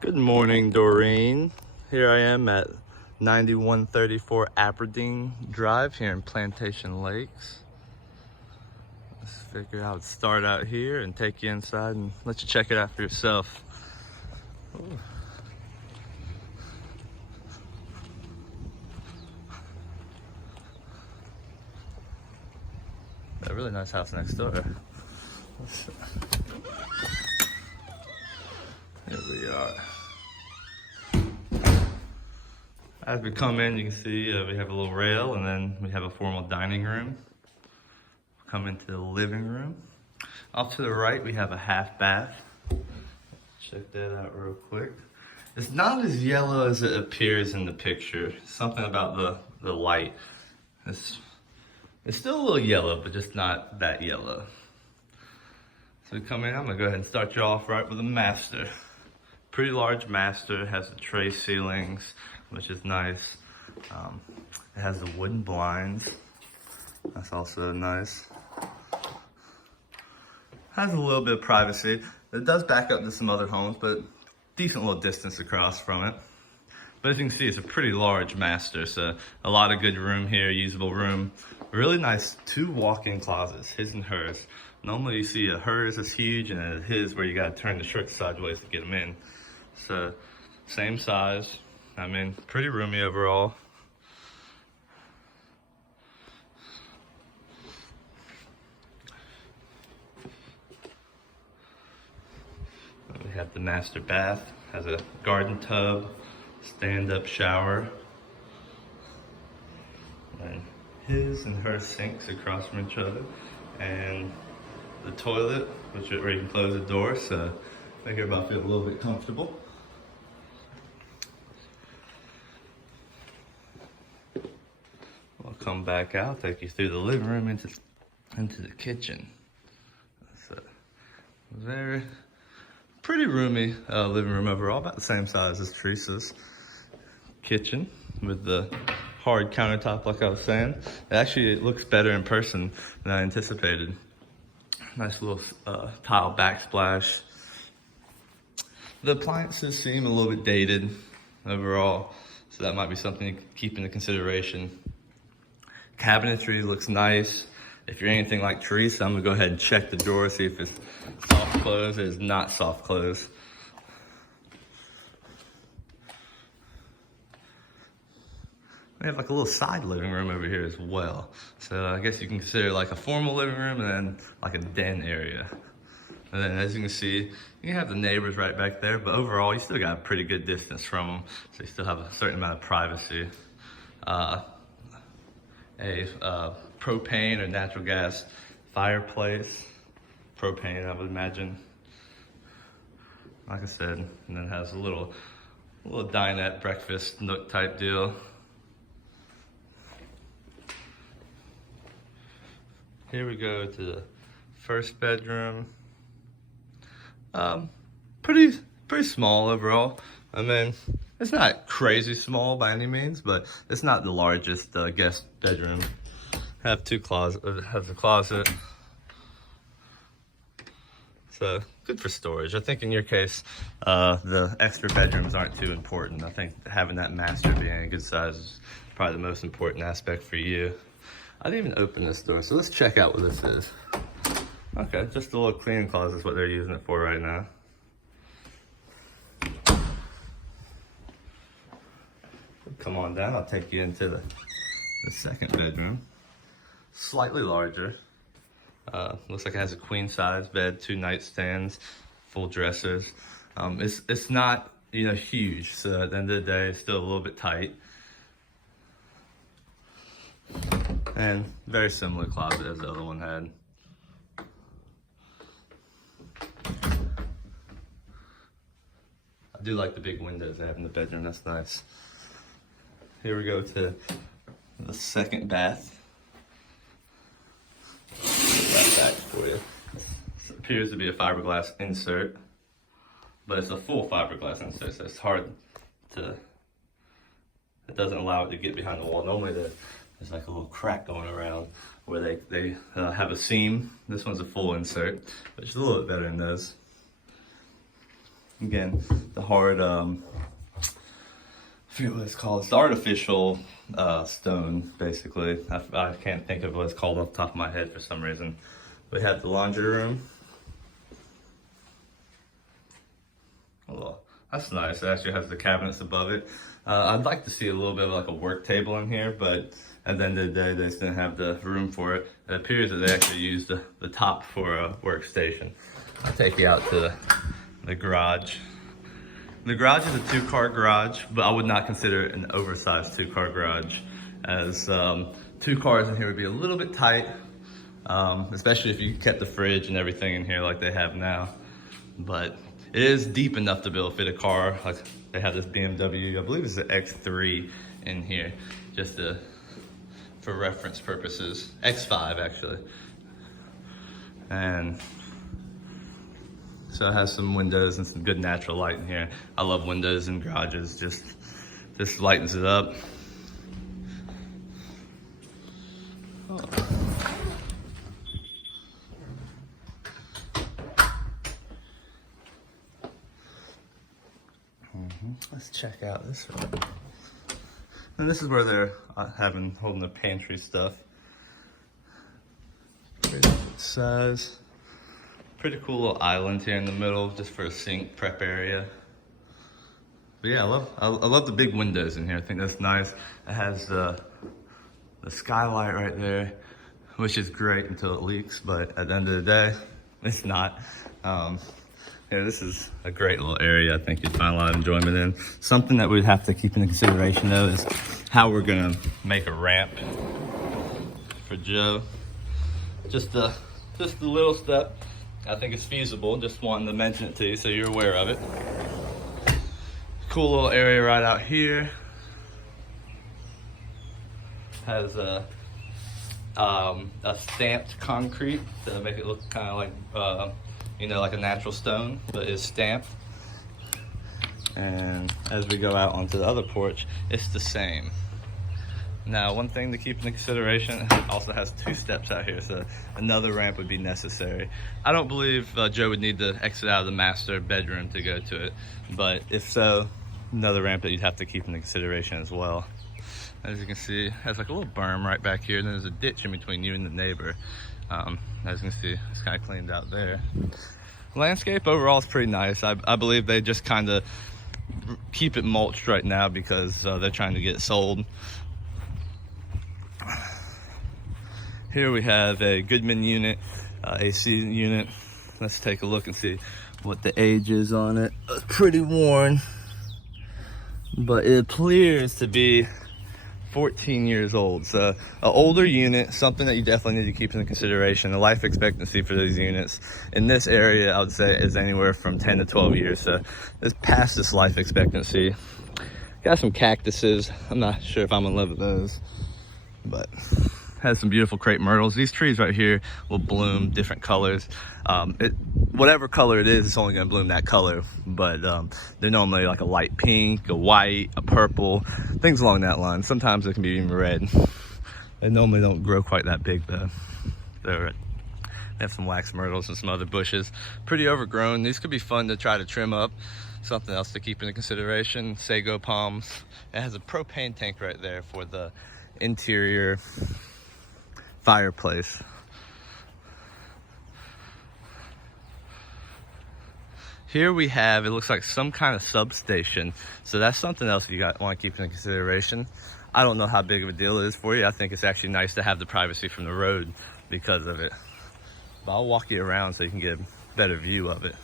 Good morning, Doreen. Here I am at 9134 Abingdon Drive here in Plantation Lakes. Let's figure out, start out here and take you inside and let you check it out for yourself. Ooh. A really nice house next door. Here we are. As we come in, you can see we have a little rail, and then we have a formal dining room. Come into the living room. Off to the right, we have a half bath. Check that out real quick. It's not as yellow as it appears in the picture. Something about the light. It's still a little yellow, but just not that yellow. So we come in, I'm gonna go ahead and start you off right with a master. Pretty large master, has the tray ceilings, which is nice. It has the wooden blinds. That's also nice. Has a little bit of privacy. It does back up to some other homes, but decent little distance across from it. But as you can see, it's a pretty large master, so a lot of good room here, usable room. Really nice 2 walk-in closets, his and hers. Normally you see a hers is huge and a his where you gotta turn the shirt sideways to get them in. So, same size. I mean, pretty roomy overall. We have the master bath, has a garden tub, stand-up shower, and his and her sinks across from each other, and the toilet, where you can close the door, so make everybody feel a little bit comfortable. We'll come back out, take you through the living room into the kitchen. So, very pretty roomy living room overall, about the same size as Teresa's kitchen with the hard countertop like I was saying. It looks better in person than I anticipated. Nice little tile backsplash. The appliances seem a little bit dated overall, so that might be something to keep into consideration. Cabinetry looks nice. If you're anything like Teresa, I'm gonna go ahead and check the drawer, see if it's soft close. It is not soft close. We have like a little side living room over here as well. So I guess you can consider like a formal living room and then like a den area. And then as you can see, you have the neighbors right back there, but overall you still got a pretty good distance from them. So you still have a certain amount of privacy. A propane or natural gas fireplace. Propane, I would imagine. Like I said, and then it has a little dinette breakfast nook type deal. Here we go to the first bedroom. Pretty small overall. I mean, it's not crazy small by any means, but it's not the largest guest bedroom. Have 2 closets, has a closet. So good for storage. I think in your case, the extra bedrooms aren't too important. I think having that master being a good size is probably the most important aspect for you. I didn't even open this door, so let's check out what this is. Okay, just a little cleaning closet is what they're using it for right now. Come on down, I'll take you into the second bedroom. Slightly larger. Looks like it has a queen size bed, 2 nightstands, full dressers. It's not, huge, so at the end of the day, it's still a little bit tight. And very similar closet as the other one had. I do like the big windows they have in the bedroom, that's nice. Here we go to the second bath. That back for you. It appears to be a fiberglass insert, but it's a full fiberglass insert, so it's hard to, it doesn't allow it to get behind the wall. Normally there's like a little crack going around where they have a seam. This one's a full insert, which is a little bit better than those. Again, the hard, I forget what it's called. It's the artificial stone, basically. I can't think of what it's called off the top of my head for some reason. We have the laundry room. Oh, that's nice. It actually has the cabinets above it. I'd like to see a little bit of like a work table in here, but at the end of the day, they just didn't have the room for it. It appears that they actually used the top for a workstation. I'll take you out to the garage. The garage is a 2-car garage, but I would not consider it an oversized 2-car garage, as 2 cars in here would be a little bit tight, especially if you kept the fridge and everything in here like they have now. But it is deep enough to be able to fit a car. Like they have this BMW, I believe it's the X3 in here, just for reference purposes. X5 actually. And so it has some windows and some good natural light in here. I love windows in garages, just lightens it up. Oh. Let's check out this one. And this is where they're holding their pantry stuff. Pretty good size. Pretty cool little island here in the middle, just for a sink prep area. But yeah, I love the big windows in here. I think that's nice. It has the skylight right there, which is great until it leaks. But at the end of the day, it's not. Yeah, this is a great little area. I think you'd find a lot of enjoyment in. Something that we'd have to keep into consideration though is how we're gonna make a ramp for Joe. Just the little step. I think it's feasible. Just wanting to mention it to you so you're aware of it. Cool little area right out here. Has a stamped concrete to make it look kind of like like a natural stone, but it's stamped. And as we go out onto the other porch, it's the same. Now, one thing to keep into consideration, it also has 2 steps out here, so another ramp would be necessary. I don't believe Joe would need to exit out of the master bedroom to go to it, but if so, another ramp that you'd have to keep into consideration as well. As you can see, it has like a little berm right back here, and then there's a ditch in between you and the neighbor. As you can see, it's kind of cleaned out there. Landscape overall is pretty nice. I believe they just kind of keep it mulched right now because they're trying to get it sold. Here we have a Goodman unit, AC unit. Let's take a look and see what the age is on it. It's pretty worn, but it appears to be 14 years old. So an older unit, something that you definitely need to keep into consideration. The life expectancy for these units in this area, I would say, is anywhere from 10 to 12 years. So it's past this life expectancy. Got some cactuses. I'm not sure if I'm in love with those, but has some beautiful crepe myrtles. These trees right here will bloom different colors. Whatever color it is, it's only gonna bloom that color, but they're normally like a light pink, a white, a purple, things along that line. Sometimes they can be even red. They normally don't grow quite that big though. They have some wax myrtles and some other bushes. Pretty overgrown. These could be fun to try to trim up. Something else to keep into consideration, sago palms. It has a propane tank right there for the interior fireplace. Here we have, it looks like some kind of substation. So that's something else you want to keep in consideration. I don't know how big of a deal it is for you. I think it's actually nice to have the privacy from the road because of it. But I'll walk you around so you can get a better view of it.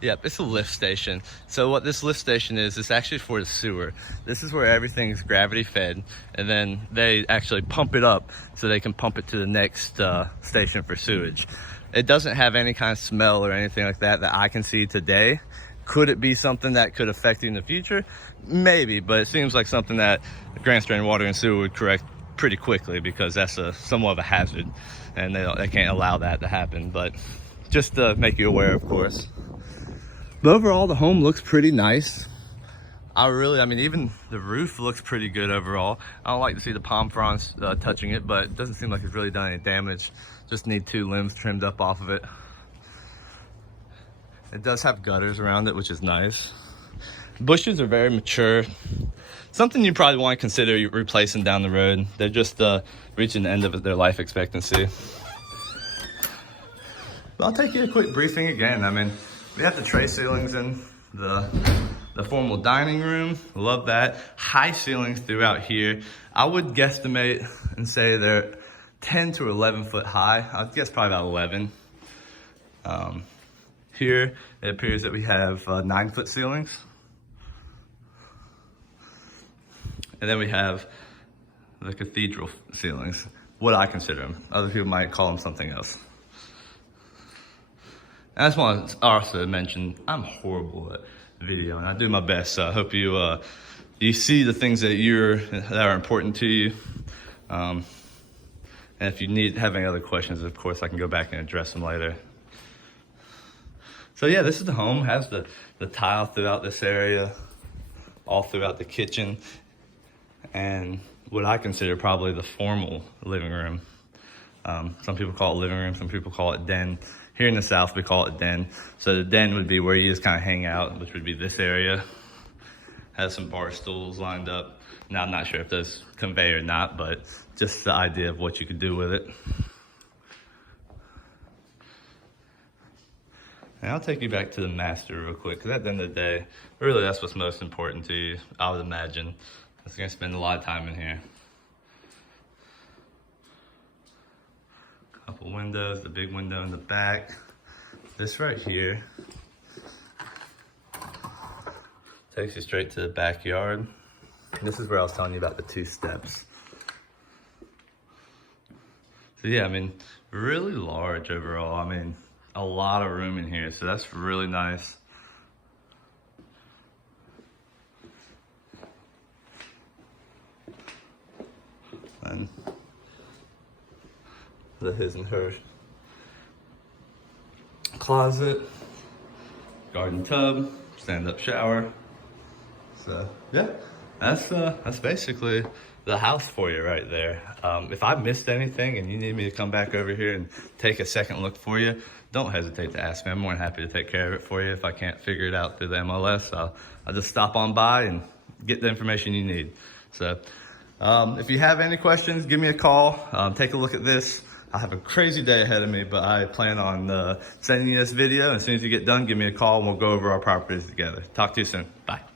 Yep, it's a lift station. So what this lift station is, it's actually for the sewer. This is where everything's gravity fed, and then they actually pump it up so they can pump it to the next station for sewage. It doesn't have any kind of smell or anything like that I can see today. Could it be something that could affect you in the future? Maybe, but it seems like something that Grand Strand Water and Sewer would correct pretty quickly because that's somewhat of a hazard, and they can't allow that to happen. But just to make you aware, of course. But overall, the home looks pretty nice. I mean, even the roof looks pretty good overall. I don't like to see the palm fronds touching it, but it doesn't seem like it's really done any damage. Just need 2 limbs trimmed up off of it. It does have gutters around it, which is nice. Bushes are very mature. Something you probably want to consider replacing down the road. They're just reaching the end of their life expectancy. But I'll take you a quick briefing again. I mean, we have the tray ceilings in the formal dining room. Love that. High ceilings throughout here. I would guesstimate and say they're 10 to 11 foot high. I'd guess probably about 11. Here, it appears that we have 9 foot ceilings. And then we have the cathedral ceilings, what I consider them. Other people might call them something else. And I just want to also mention, I'm horrible at video, and I do my best. So I hope you see the things that are important to you. And if you have any other questions, of course, I can go back and address them later. So yeah, this is the home. It has the tile throughout this area, all throughout the kitchen, and what I consider probably the formal living room. Some people call it living room, some people call it den. Here in the South, we call it den. So the den would be where you just kind of hang out, which would be this area. Has some bar stools lined up. Now, I'm not sure if those convey or not, but just the idea of what you could do with it. And I'll take you back to the master real quick, because at the end of the day, really that's what's most important to you, I would imagine. It's gonna spend a lot of time in here. Couple windows, the big window in the back. This right here takes you straight to the backyard. This is where I was telling you about the 2 steps. So yeah, I mean, really large overall. I mean, a lot of room in here, so that's really nice. And the his and her closet, garden tub, stand-up shower. So yeah, that's basically the house for you right there. If I missed anything and you need me to come back over here and take a second look for you, don't hesitate to ask me. I'm more than happy to take care of it for you. If I can't figure it out through the MLS, I'll just stop on by and get the information you need. So if you have any questions, give me a call. Take a look at this. I have a crazy day ahead of me, but I plan on sending you this video. As soon as you get done, give me a call and we'll go over our properties together. Talk to you soon. Bye.